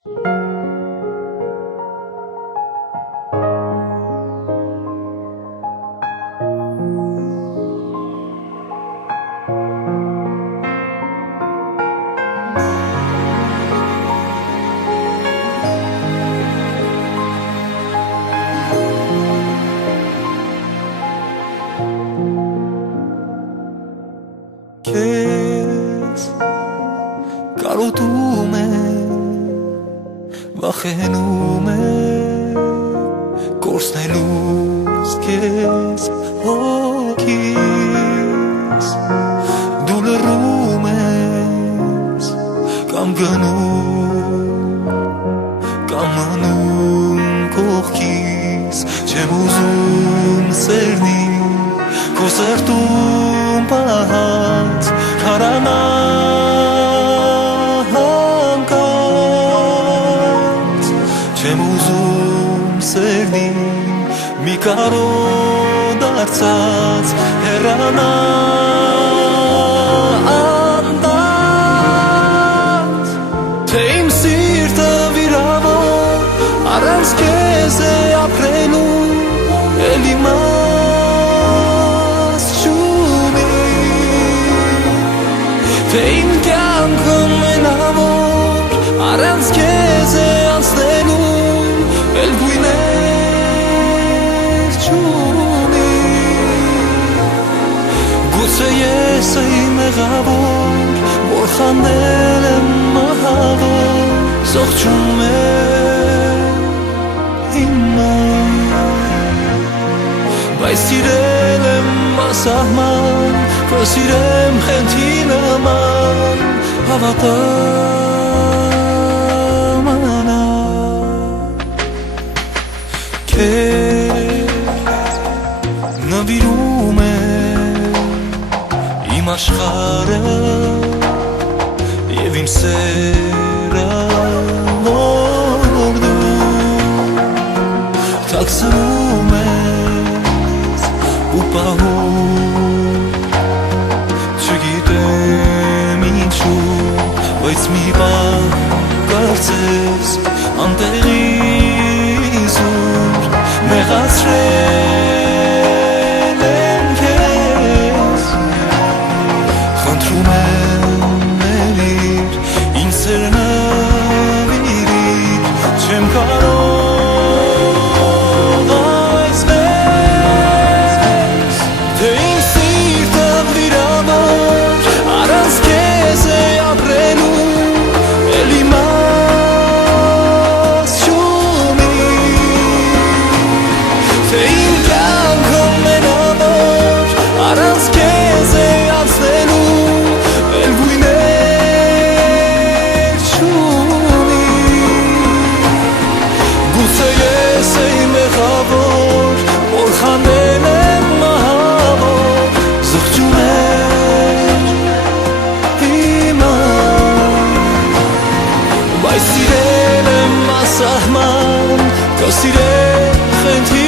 Քեզ կարոտում է, վախենում է կորցնելուց քեզ հոգիս դու լռում ես կամ գնում կամ մնում կողքիս չեմ ուզում սերնի քո սրտում պահած քարանա հանկարծ չեմ ուզում սերնի մի կարո դարձած հեռանա անդած թե իմ սիրտը վիրավոր առանց քեզ է ապրելու էլի Թե իմ կյանքը մենավոր առանց քեզ է անցնելու էլ գույներ չունի Գուցե ես էի մեղավոր որ խանդել եմ մահավոր զղջում է հիմա Բայց սիրել եմ ասահման Քո սիրեմ խենթի նման հավատամ անա Քեզ նվիրում է իմ աշխարհը և իմ սերը որ դու թաքցնում ես ու պահում Բայց մի բան կարծես անտեղի զուր մեղացրել եմ քեզ Խնդրում եմ ելիր ինձ սերնավիրիր չեմ կարող այսպես Թե իմ սիրտը վիրավոր առանց քեզ է ապրելու Սիրել եմ ասահման, քո սիրել խենթի